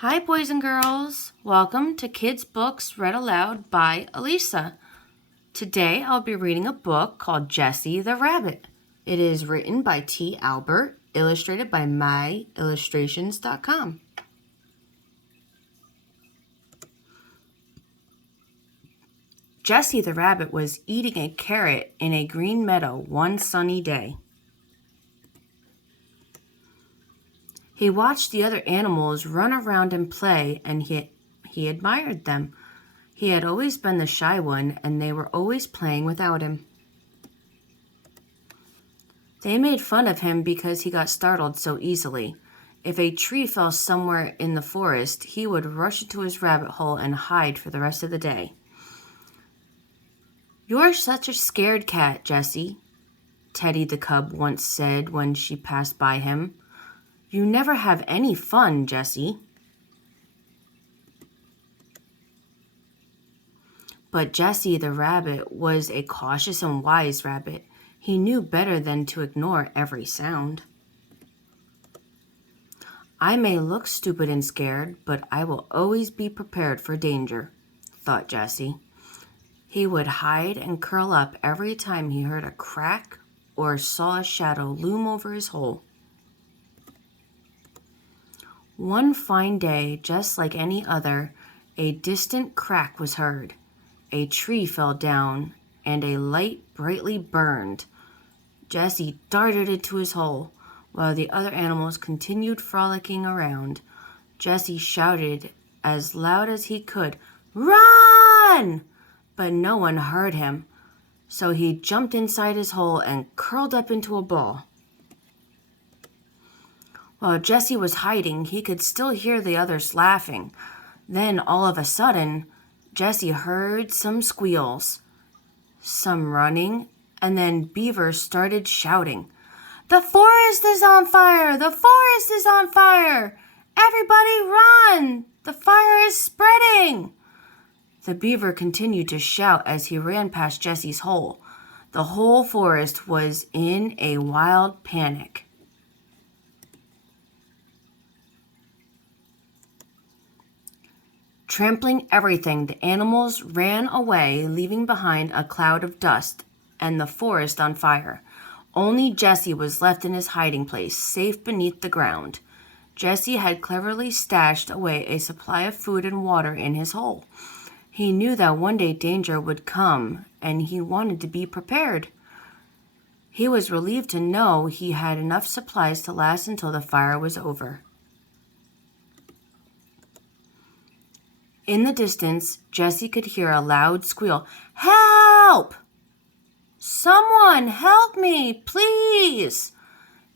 Hi, boys and girls. Welcome to Kids Books Read Aloud by Alyssa. Today I'll be reading a book called Jessie the Rabbit. It is written by T. Albert, illustrated by myillustrations.com. Jessie the Rabbit was eating a carrot in a green meadow one sunny day. He watched the other animals run around and play, and he admired them. He had always been the shy one, and they were always playing without him. They made fun of him because he got startled so easily. If a tree fell somewhere in the forest, he would rush into his rabbit hole and hide for the rest of the day. "You're such a scared cat, Jessie," Teddy the cub once said when she passed by him. "You never have any fun, Jessie." But Jessie the rabbit was a cautious and wise rabbit. He knew better than to ignore every sound. "I may look stupid and scared, but I will always be prepared for danger," thought Jessie. He would hide and curl up every time he heard a crack or saw a shadow loom over his hole. One fine day, just like any other, a distant crack was heard. A tree fell down, and a light brightly burned. Jessie darted into his hole, while the other animals continued frolicking around. Jessie shouted as loud as he could, "Run!" But no one heard him, so he jumped inside his hole and curled up into a ball. While Jessie was hiding, he could still hear the others laughing. Then, all of a sudden, Jessie heard some squeals, some running, and then Beaver started shouting, "The forest is on fire! The forest is on fire! Everybody run! The fire is spreading!" The beaver continued to shout as he ran past Jessie's hole. The whole forest was in a wild panic. Trampling everything, the animals ran away, leaving behind a cloud of dust and the forest on fire. Only Jessie was left in his hiding place, safe beneath the ground. Jessie had cleverly stashed away a supply of food and water in his hole. He knew that one day danger would come, and he wanted to be prepared. He was relieved to know he had enough supplies to last until the fire was over. In the distance, Jessie could hear a loud squeal, "Help! Someone help me, please!"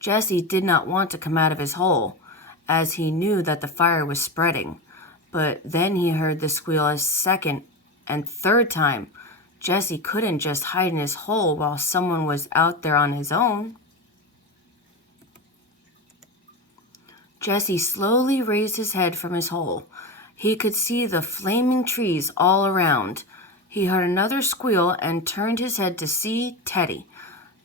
Jessie did not want to come out of his hole, as he knew that the fire was spreading. But then he heard the squeal a second and third time. Jessie couldn't just hide in his hole while someone was out there on his own. Jessie slowly raised his head from his hole. He could see the flaming trees all around. He heard another squeal and turned his head to see Teddy,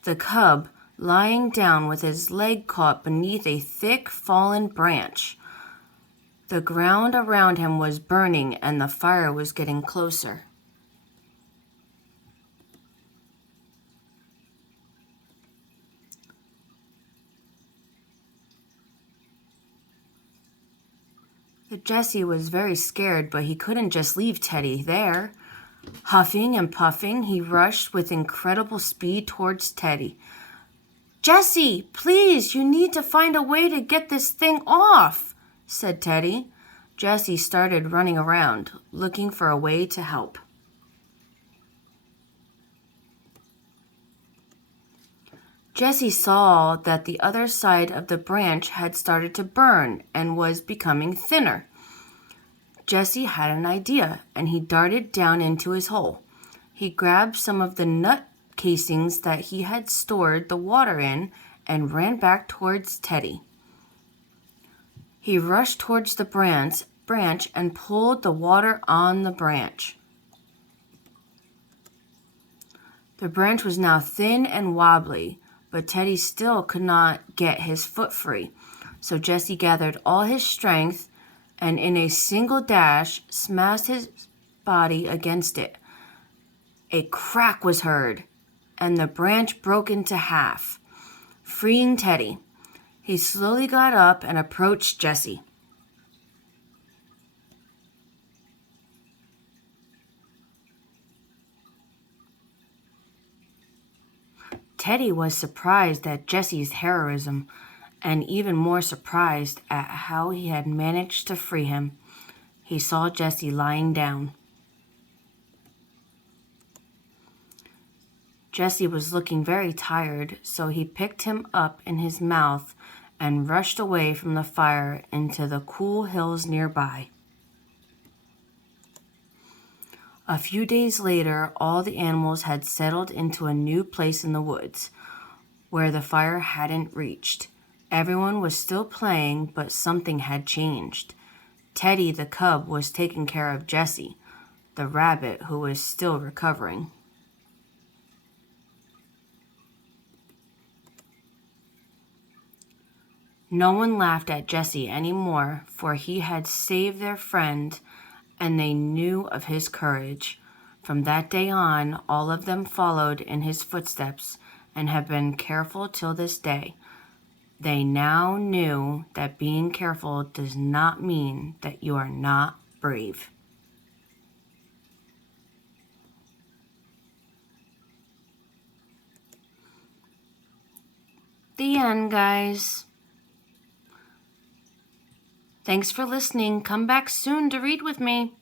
the cub, lying down with his leg caught beneath a thick fallen branch. The ground around him was burning and the fire was getting closer. Jessie was very scared, but he couldn't just leave Teddy there. Huffing and puffing, he rushed with incredible speed towards Teddy. "Jessie, please, you need to find a way to get this thing off," said Teddy. Jessie started running around, looking for a way to help. Jessie saw that the other side of the branch had started to burn and was becoming thinner. Jessie had an idea, and he darted down into his hole. He grabbed some of the nut casings that he had stored the water in and ran back towards Teddy. He rushed towards the branch and pulled the water on the branch. The branch was now thin and wobbly, but Teddy still could not get his foot free. So Jessie gathered all his strength and in a single dash smashed his body against it. A crack was heard, and the branch broke into half, freeing Teddy. He slowly got up and approached Jessie. Teddy was surprised at Jessie's heroism, and even more surprised at how he had managed to free him. He saw Jessie lying down. Jessie was looking very tired, so he picked him up in his mouth and rushed away from the fire into the cool hills nearby. A few days later, all the animals had settled into a new place in the woods, where the fire hadn't reached. Everyone was still playing, but something had changed. Teddy the cub was taking care of Jessie, the rabbit who was still recovering. No one laughed at Jessie anymore, for he had saved their friend, and they knew of his courage. From that day on, all of them followed in his footsteps and have been careful till this day. They now knew that being careful does not mean that you are not brave. The end, guys. Thanks for listening. Come back soon to read with me.